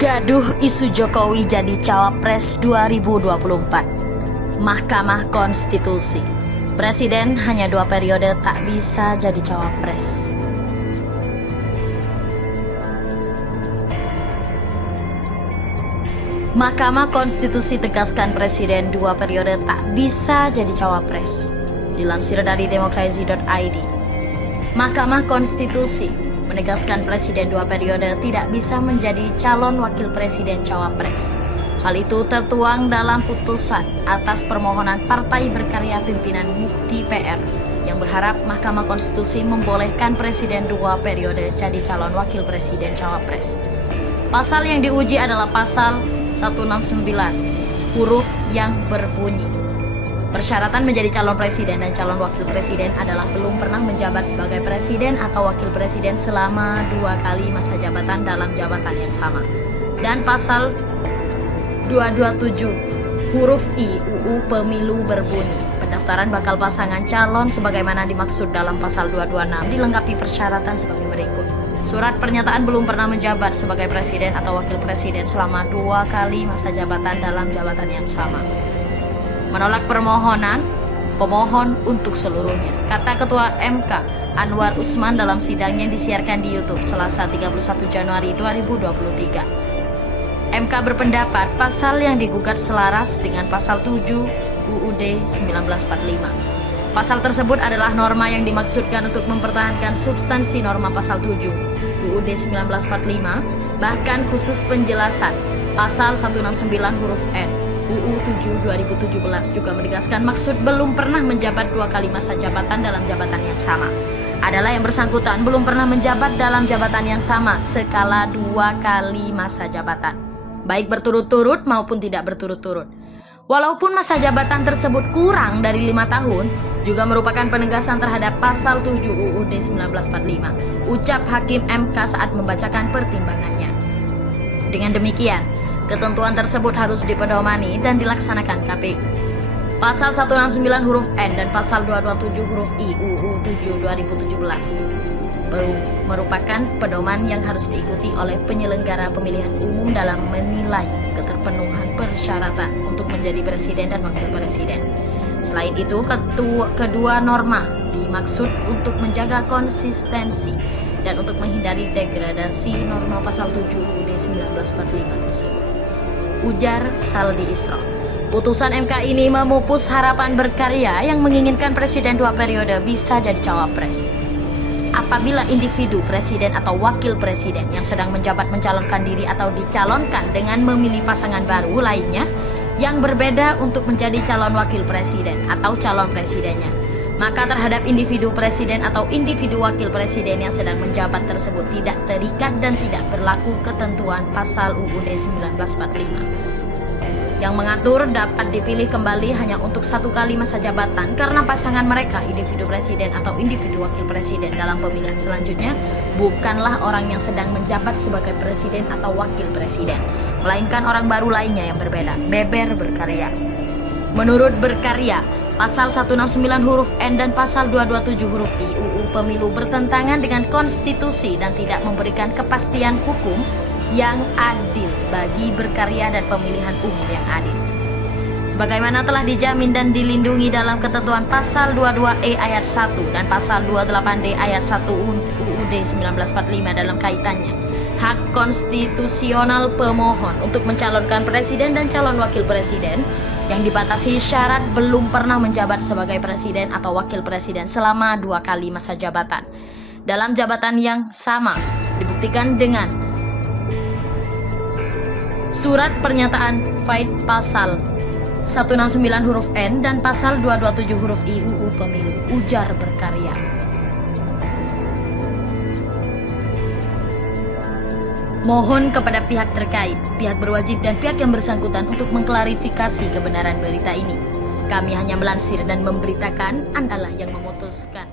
Gaduh isu Jokowi jadi Cawapres 2024. Mahkamah Konstitusi. Presiden hanya 2 periode tak bisa jadi Cawapres. Mahkamah Konstitusi tegaskan Presiden 2 periode tak bisa jadi Cawapres. Dilansir dari demokrasi.id. Mahkamah Konstitusi menegaskan Presiden 2 periode tidak bisa menjadi calon wakil presiden Cawapres. Hal itu tertuang dalam putusan atas permohonan Partai Berkarya pimpinan Mukti PR yang berharap Mahkamah Konstitusi membolehkan Presiden 2 periode jadi calon wakil presiden Cawapres. Pasal yang diuji adalah pasal 169 huruf yang berbunyi, persyaratan menjadi calon presiden dan calon wakil presiden adalah belum pernah menjabat sebagai presiden atau wakil presiden selama 2 kali masa jabatan dalam jabatan yang sama. Dan pasal 227 huruf I UU Pemilu berbunyi, pendaftaran bakal pasangan calon sebagaimana dimaksud dalam pasal 226 dilengkapi persyaratan sebagai berikut. Surat pernyataan belum pernah menjabat sebagai presiden atau wakil presiden selama 2 kali masa jabatan dalam jabatan yang sama. Menolak permohonan pemohon untuk seluruhnya, kata Ketua MK Anwar Usman dalam sidang yang disiarkan di YouTube Selasa 31 Januari 2023. MK berpendapat pasal yang digugat selaras dengan pasal 7 UUD 1945. Pasal tersebut adalah norma yang dimaksudkan untuk mempertahankan substansi norma pasal 7 UUD 1945, bahkan khusus penjelasan pasal 169 huruf N UU 7 2017 juga menegaskan maksud belum pernah menjabat 2 kali masa jabatan dalam jabatan yang sama adalah yang bersangkutan belum pernah menjabat dalam jabatan yang sama skala 2 kali masa jabatan, baik berturut-turut maupun tidak berturut-turut. Walaupun masa jabatan tersebut kurang dari 5 tahun, juga merupakan penegasan terhadap pasal 7 UUD 1945, ucap Hakim MK saat membacakan pertimbangannya. Dengan demikian, ketentuan tersebut harus dipedomani dan dilaksanakan KPU. Pasal 169 huruf N dan pasal 227 huruf I UU 7 2017 merupakan pedoman yang harus diikuti oleh penyelenggara pemilihan umum dalam menilai keterpenuhan persyaratan untuk menjadi presiden dan wakil presiden. Selain itu, kedua norma dimaksud untuk menjaga konsistensi dan untuk menghindari degradasi norma pasal 7 UUD 1945 tersebut. Ujar Saldi Isra. Putusan MK ini memupus harapan berkarya yang menginginkan Presiden 2 periode bisa jadi Cawapres. Apabila individu presiden atau wakil presiden yang sedang menjabat mencalonkan diri atau dicalonkan dengan memilih pasangan baru lainnya yang berbeda untuk menjadi calon wakil presiden atau calon presidennya, maka terhadap individu presiden atau individu wakil presiden yang sedang menjabat tersebut tidak terikat dan tidak berlaku ketentuan pasal UUD 1945 yang mengatur dapat dipilih kembali hanya untuk 1 kali masa jabatan karena pasangan mereka, individu presiden atau individu wakil presiden dalam pemilihan selanjutnya, bukanlah orang yang sedang menjabat sebagai presiden atau wakil presiden, melainkan orang baru lainnya yang berbeda. Beber Berkarya. Menurut Berkarya, pasal 169 huruf N dan pasal 227 huruf I UU Pemilu bertentangan dengan konstitusi dan tidak memberikan kepastian hukum yang adil bagi berkarya dan pemilihan umum yang adil. Sebagaimana telah dijamin dan dilindungi dalam ketentuan pasal 22E ayat 1 dan pasal 28D ayat 1 UUD 1945 dalam kaitannya hak konstitusional pemohon untuk mencalonkan presiden dan calon wakil presiden yang dibatasi syarat belum pernah menjabat sebagai presiden atau wakil presiden selama 2 kali masa jabatan dalam jabatan yang sama dibuktikan dengan surat pernyataan faid pasal 169 huruf N dan pasal 227 huruf I UU Pemilu, ujar Berkarya. Mohon kepada pihak terkait, pihak berwajib dan pihak yang bersangkutan untuk mengklarifikasi kebenaran berita ini. Kami hanya melansir dan memberitakan, Andalah yang memutuskan.